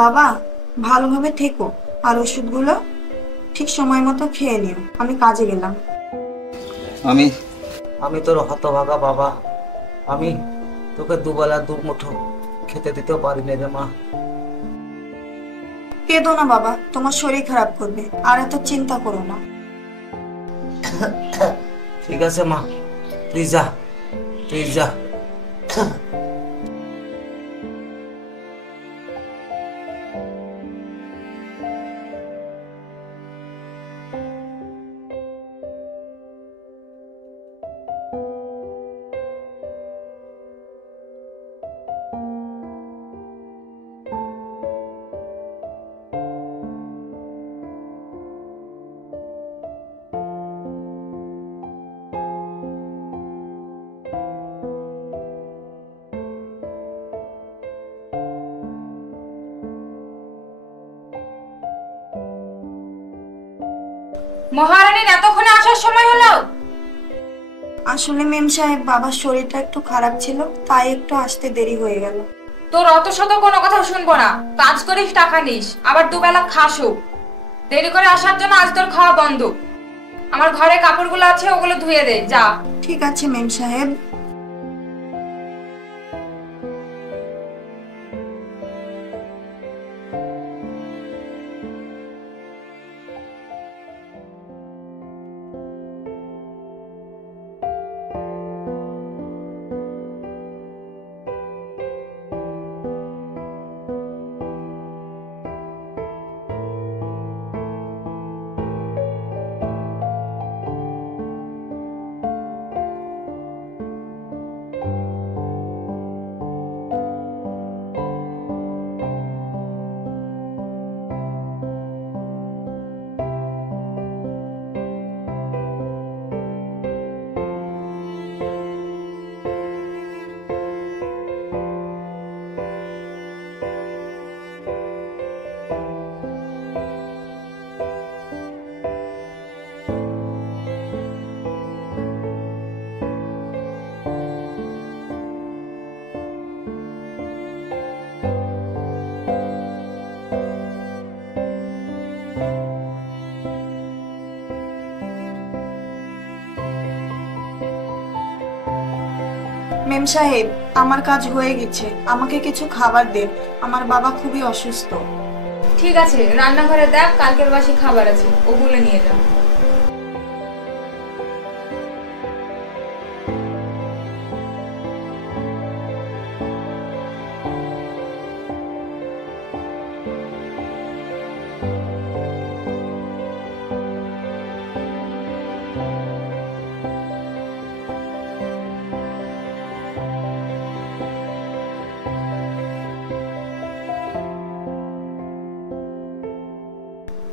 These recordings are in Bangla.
বাবা, ভালোভাবে থেকো। আর ওষুধগুলো ঠিক সময় মতো খেয়ে নিও। আমি কাজে গেলাম। আমি আমি তোর হতভাগা বাবা। আমি তোকে দুবেলা দুমুঠো খেতে দিতেও পারি না রে মা। কেঁদো না বাবা, তোমার শরীর খারাপ করবে। আর এত চিন্তা করো না। ঠিক আছে মা, তুই যা, তুই যা। মহারানীর এতক্ষণে আসার সময় হলো? আসলে মেম সাহেব, বাবার শরীরটা একটু খারাপ ছিল, তাই একটু আসতে দেরি হয়ে গেল। তোর অত শত কোনো কথা শুনবো না। কাজ করিস, টাকা নিস, আবার দুবেলা খাসও। দেরি করে আসার জন্য আজ তোর খাওয়া বন্ধ। আমার ঘরে কাপড়গুলো আছে, ওগুলো ধুয়ে দে যা। ঠিক আছে মেম সাহেব। মেম সাহেব, আমার কাজ হয়ে গেছে। আমাকে কিছু খাবার দেন। আমার বাবা খুবই অসুস্থ। ঠিক আছে, রান্নাঘরে দেখ, কালকের বাসি খাবার আছে, ওগুলো নিয়ে যা।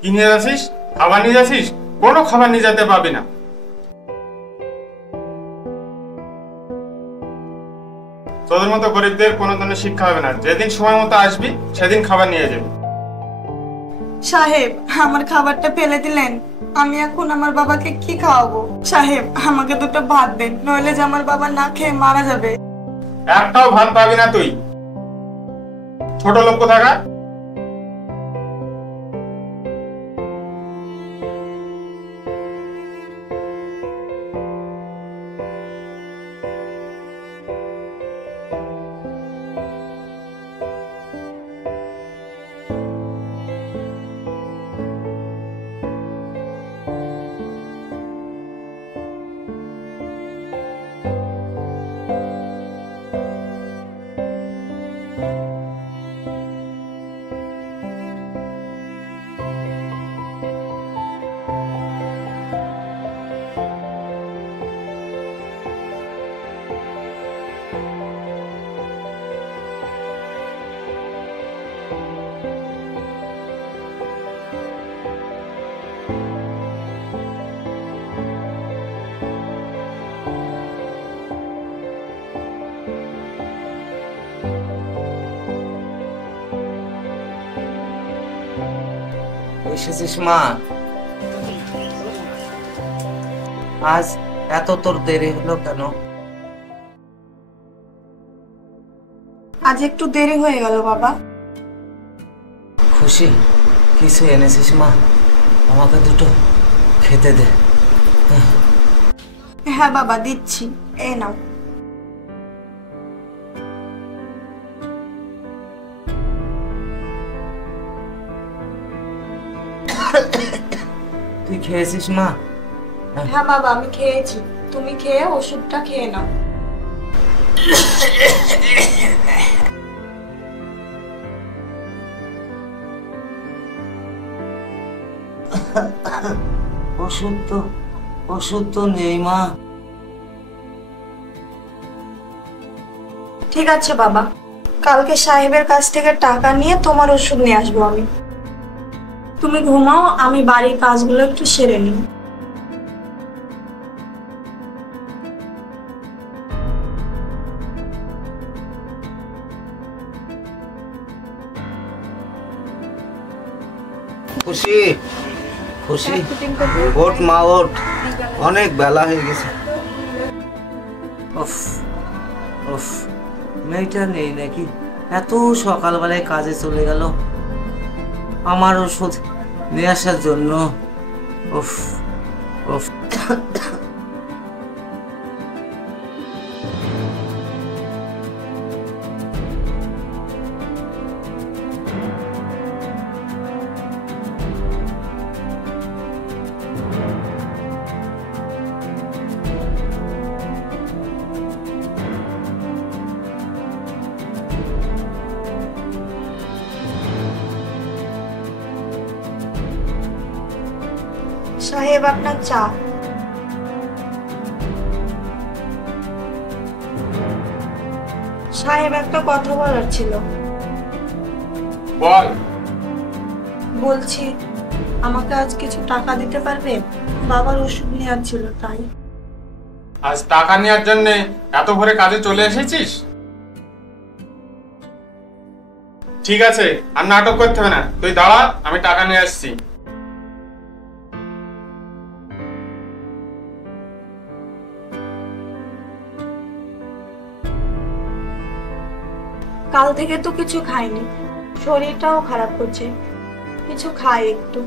কি নিয়ে যাচ্ছিস? খাবার নিয়ে যাচ্ছিস? কোনো খাবার নিয়ে যেতে পারবি না। তোদের মতো গরিবদের কোনো ধরনের শিক্ষা হবে না। যেদিন সময় মতো আসবি সেদিন খাবার নিয়ে যাবি। সাহেব, আমার খাবারটা ফেলে দিলেন। আমি এখন আমার বাবাকে কি খাওয়াবো? সাহেব, আমাকে দুটো ভাত দেন, নইলে যে আমার বাবা না খেয়ে মারা যাবে। একটাও ভাত পাবি না তুই, ছোট লোক কোথাকার। এসেছিস মা? আজ এত তোর দেরি হলো কেন? আজ একটু দেরি হয়ে গেল বাবা। খুশি, কিছু এনেছিস মা? আমাকে দুটো খেতে দে। হ্যাঁ বাবা, দিচ্ছি, এই নাও। তুই খেয়েছিস মা? হ্যাঁ বাবা, আমি খেয়েছি। তুমি খেয়ে ওষুধটা খেয়ে নাও। ওষুধ তো নেই মা। ঠিক আছে বাবা, কালকে সাহেবের কাছ থেকে টাকা নিয়ে তোমার ওষুধ নিয়ে আসবো আমি। তুমি ঘুমাও, আমি বাড়ির কাজগুলো একটু সেরে নিই। খুশি, খুশি, ওঠ মা ওঠ, অনেক বেলা হয়ে গেছে। উফ উফ, মেয়েটা নেই নাকি? এত সকালবেলায় কাজে চলে গেল আমার ওষুধ নিয়ে আসার জন্য। উফ উফ। সাহেব, আপনার চা। সাহেব, একটা কথা বলার ছিল। বল। বলছি, আমাকে আজ কিছু টাকা দিতে পারবে? বাবার ওষুধ নেওয়ার ছিল, তাই। আজ টাকা নেওয়ার জন্য এত ভোরে কাজে চলে এসেছিস? ঠিক আছে, আর নাটক করতে হবে না, তুই দাঁড়া, আমি টাকা নিয়ে আসছি। কাল থেকে তো কিছু খাইনি, শরীরটাও খারাপ করছে, কিছু খাই একটু।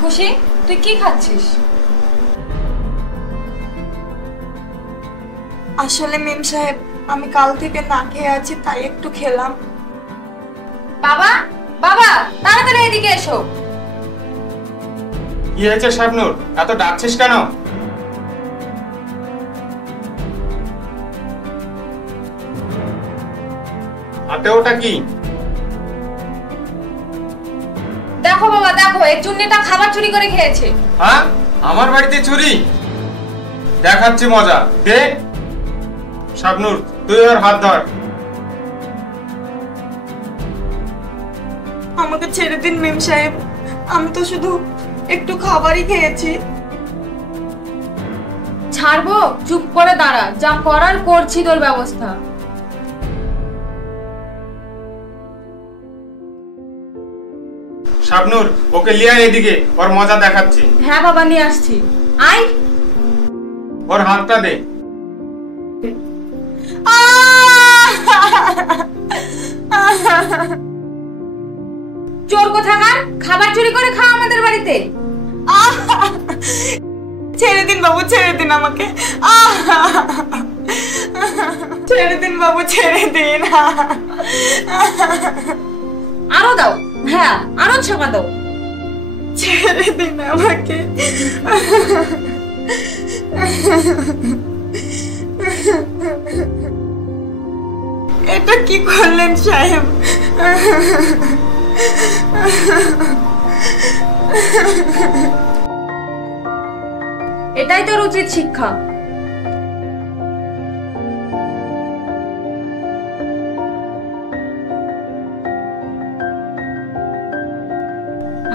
খুশি, তুই কি খাচ্ছিস? আসলে মেম সাহেব, আমি কাল থেকে না খেয়ে আছি, তাই একটু খেলাম। বাবা, বাবা, তাড়াতাড়ি এদিকে এসো। কি হয়েছে শাবনূর, এত ডাকছিস কেন? হাতে ওটা কি? দেখো বাবা, দেখো, এই চুন্নিটা খাবার চুরি করে খেয়েছে। হ্যাঁ, আমার বাড়িতে চুরি? দেখাচ্ছি মজা, দে। শাবনূর, তুই ওর হাত ধর। আমাকে ছেড়ে দিন মেম সাহেব, আমি তো শুধু একটু খাবারই খেয়েছি। ছাড়বো? চুপ করে দাঁড়া, যা করার করছি তোর ব্যবস্থা। শাবনূর, ওকে লিয়ে আয় এদিকে, ওর মজা দেখাচ্ছি। হ্যাঁ বাবা, নিয়ে আসছি। আই, ওর হাতটা দে। চোর কোথাকার, খাবার চুরি করে খাও আমাদের বাড়িতে। ছেড়ে দিন বাবু, ছেড়ে দিন আমাকে। ছেড়ে দিন বাবু, ছেড়ে দিন। আরো দাও, হ্যাঁ আরো ছাপা দাও। ছেড়ে দিন আমাকে। এটা কি করলেন সাহেব? এটাই তোর উচিত শিক্ষা।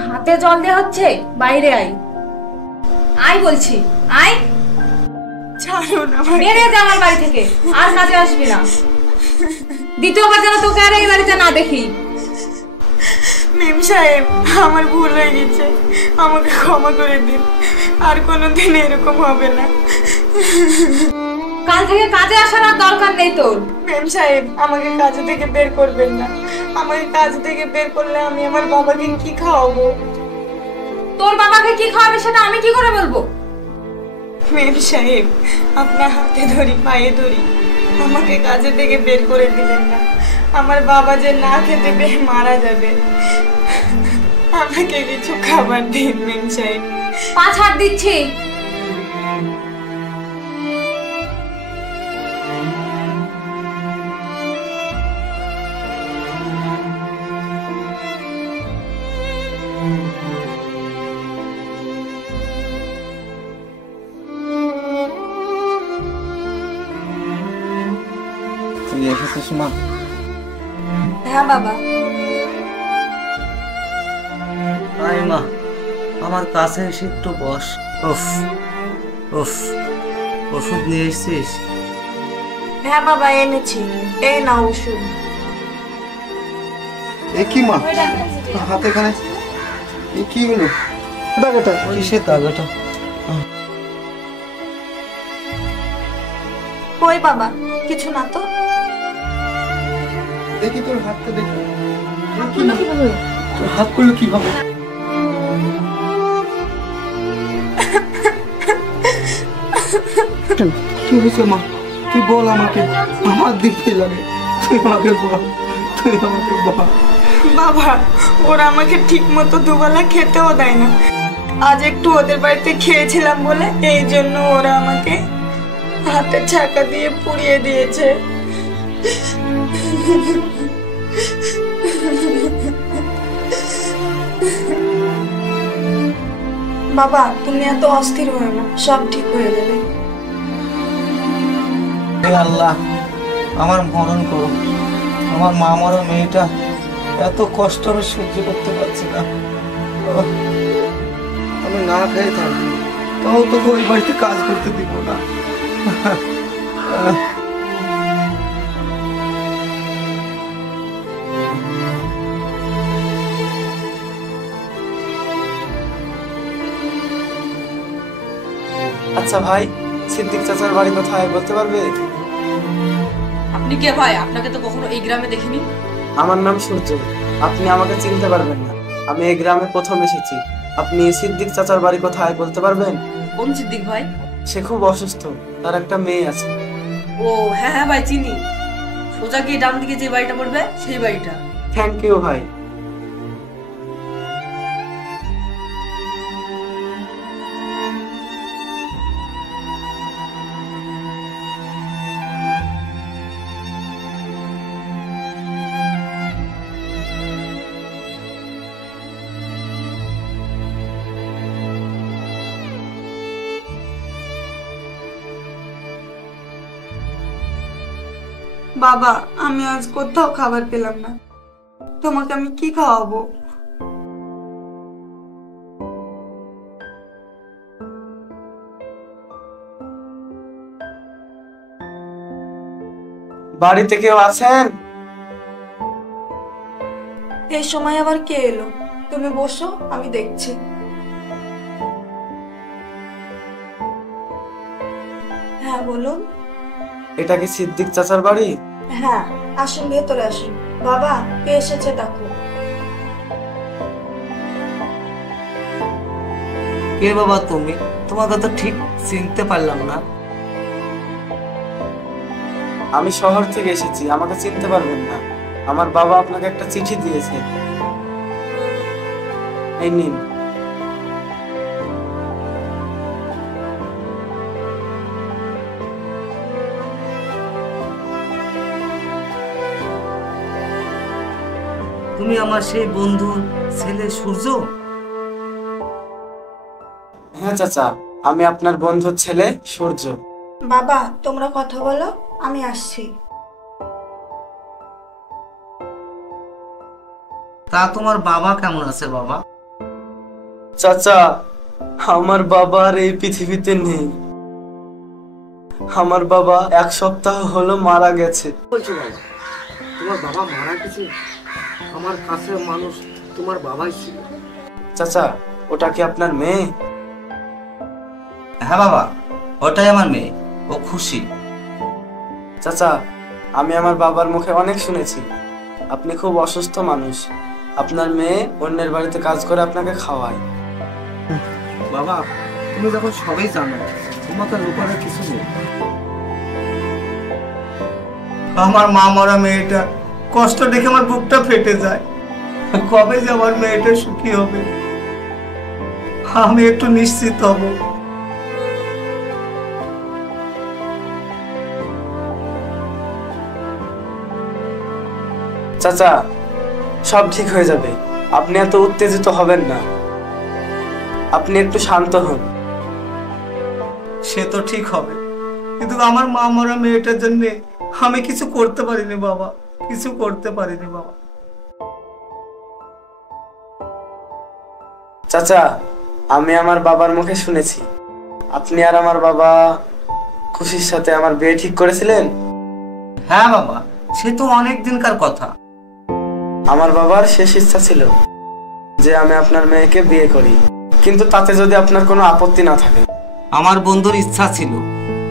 হাতে জল দেওয়া হচ্ছে, বাইরে আয়। আয় বলছি, আয়। ছাড়ুন আমাকে। বেরিয়ে যা আমার বাড়ি থেকে, আর কাজে আসবি না। দ্বিতীয়বার যেন তোকে আর এই বাড়িতে না দেখি। মেম সাহেব, আমার ভুল হয়ে গেছে, আমাকে ক্ষমা করে দিন, আর কোনোদিন এরকম হবে না। কাল থেকে কাজে আসার আর দরকার নেই তোর। মেম সাহেব, আমাকে কাজ থেকে বের করবেন না। আমাকে কাজ থেকে বের করলে আমি আমার বাবাকে কি খাওয়াবো? তোর বাবাকে কি খাওয়াবে সেটা আমি কি করে বলবো? মেম সাহেব, আপনার হাতে ধরি, পায়ে ধরি, আমাকে কাজে থেকে বের করে দিবেন না। আমার বাবা যে না খেতে পেয়ে মারা যাবে। আমাকে কিছু খাবার দিন মেম সাহেব। 5 হাত দিচ্ছি। তুই এসেছিস মা? হ্যাঁ বাবা। আয় মা, আমার কাছে এসে একটু বস। উফ উফ, ওষুধ নিয়ে এসেছিস? হ্যাঁ বাবা, এনেছি। এই নাও ওষুধ। এ কি মা, হাতে এখানে এ কি হলো? দাগাটা কিসের দাগ এটা? কই বাবা, কিছু না তো। দেখি তোর হাতটা দেখি। তোর হাত করলো কিভাবে? কি হয়েছে মা? তুই বল আমাকে, আমার দিকে লাগে। তুই আমাকে বল, তুই আমাকে বল। বাবা, ওরা আমাকে ঠিক মতো দুবেলা খেতেও দেয় না। আজ একটু ওদের বাড়িতে খেয়েছিলাম বলে এই জন্য ওরা আমাকে হাতে ছাকা দিয়ে পুড়িয়ে দিয়েছে। বাবা, তুমি এত অস্থির হয়ে না, সব ঠিক হয়ে যাবে। হে আল্লাহ, আমার মরণ করো। আমার মা মরা মেয়েটা এত কষ্ট আমি সহ্য করতে পারছি না। আমি না খেয়ে থাকি, তাও তোকে ওই বাড়িতে কাজ করতে দিব না। আচ্ছা ভাই, সিদ্দিক চাচার বাড়ি কোথায় বলতে পারবে? আপনি কে ভাই? আপনাকে তো কখনো এই গ্রামে দেখিনি। আমার নাম সূর্য। আপনি আমাকে চিনতে পারবেন না, আমি এই গ্রামে প্রথম এসেছি। আপনি সিদ্দিক চাচার বাড়ি কোথায় বলতে পারবেন? কোন সিদ্দিক ভাই? সে খুব অসুস্থ, তার একটা মেয়ে আছে। ও হ্যাঁ হ্যাঁ ভাই, চিনি। সোজা গিয়ে ডান দিকে যে বাড়িটা পড়বে সেই বাড়িটা। থ্যাংক ইউ ভাই। বাবা, আমি আজ কোথাও খাবার পেলাম না, তোমাকে আমি কি খাওয়াবো? বাড়িতে কেউ আছেন? এই সময় আবার কে এলো? তুমি বসো, আমি দেখছি। হ্যাঁ বলুন। এটা কি সিদ্দিক চাচার বাড়ি? হ্যাঁ, আসুন, ভেতরে আসুন। বাবা, কে এসেছে ডাকো। কে বাবা তুমি? তোমাকে তো ঠিক চিনতে পারলাম না। আমি শহর থেকে এসেছি, আমাকে চিনতে পারবেন না। আমার বাবা আপনাকে একটা চিঠি দিয়েছে, এই নিন। তুমি আমার সেই বন্ধুর ছেলে সূর্য? হ্যাঁ চাচা, আমি আপনার বন্ধুর ছেলে সূর্য। বাবা তোমরা কথা বলো, আমি আসছি। তা তোমার বাবা কেমন আছে বাবা? চাচা, আমার বাবা আর এই পৃথিবীতে নেই। আমার বাবা 1 সপ্তাহ হলো মারা গেছে। বলছো বাবা, তোমার বাবা মারা গেছে? আমার কাছের মানুষ তোমার বাবাই ছিল। চাচা, ওটা কি আপনার মেয়ে? হ্যাঁ বাবা, ওটাই আমার মেয়ে, ও খুশি। চাচা, আমি আমার বাবার মুখে অনেক শুনেছি আপনি খুব অসুস্থ মানুষ। আপনার মেয়ে অন্যের বাড়িতে কাজ করে আপনাকে খাওয়ায়। বাবা, তুমি যখন সবই জানো, তোমাকে লুকানোর কিছু নেই। আমার মা মরা মেয়েটা কষ্ট দেখে আমার বুকটা ফেটে যায়। কবে যে আমার মেয়েটা সুখী হবে, আমি একটু নিশ্চিত হব। চাচা, সব ঠিক হয়ে যাবে, আপনি এত উত্তেজিত হবেন না, আপনি একটু শান্ত হন। সে তো ঠিক হবে, কিন্তু আমার মা মরা মেয়েটার জন্য আমি কিছু করতে পারিনি বাবা, কিছু করতে পারিনি বাবা। চাচা, আমি আমার বাবার মুখে শুনেছি আপনি আর আমার বাবা খুশির সাথে আমার বিয়ে ঠিক করেছিলেন। হ্যাঁ বাবা, সে তো অনেক দিনকার কথা। আমার বাবার শেষ ইচ্ছা ছিল যে আমি আপনার মেয়েকে বিয়ে করি, কিন্তু তাতে যদি আপনার কোনো আপত্তি না থাকে। আমার বন্ধুর ইচ্ছা ছিল,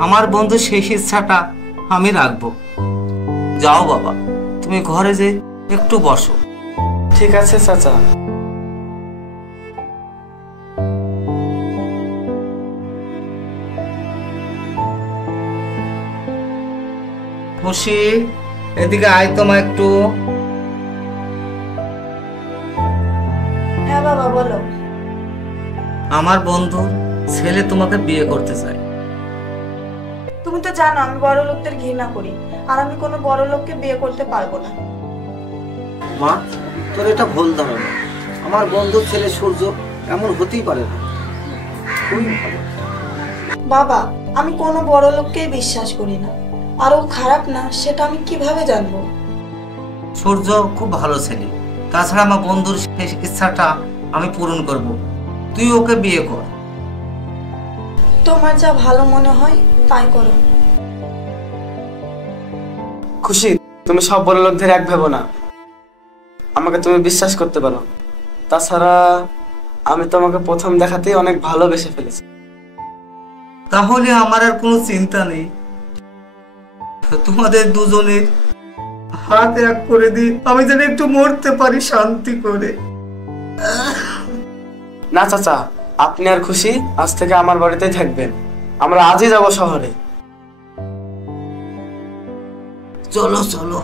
আমার বন্ধুর শেষ ইচ্ছাটা আমি রাখবো। যাও বাবা, তুমি ঘরে যে একটু বসো। ঠিক আছে চাচা। খুশি, এদিকে আয় তোমার একটু। হ্যাঁ বাবা বলো। আমার বন্ধু ছেলে তোমাকে বিয়ে করতে চায়। তুমি তো জানো আমি বড় লোকদের ঘৃণা করি, আর আমি কোনো বড় লোককে বিয়ে করতে পারবো না। মা, তোর এটা ভুল ধারণা। আমার বন্ধুর ছেলে সূর্য এমন হতেই পারে না। খুবই ভালো। বাবা আমি কোনো বড় লোককেই বিশ্বাস করি না, আর ও খারাপ না সেটা আমি কিভাবে জানবো? সূর্য খুব ভালো ছেলে, তাছাড়া আমার বন্ধুর শেষ ইচ্ছাটা আমি পূরণ করব, তুই ওকে বিয়ে কর। তোমার যা ভালো মনে হয় তাই করো। খুশি, তুমি সব বড় লোকদের এক ভেবো না, আমাকে তুমি বিশ্বাস করতে পারো। তাছাড়া আমি তোমাকে প্রথম দেখাতেই অনেক ভালোবেসে ফেলেছি। তাহলে আমার আর কোনো চিন্তা নেই, তোমাদের দুজনের হাত এক করে দিই, আমি যেন একটু মরতে পারি শান্তি করে। না চাচা, আপনি আর খুশি আজ থেকে আমার বাড়িতেই থাকবেন। আমরা আজই যাব শহরে। চলো চলো।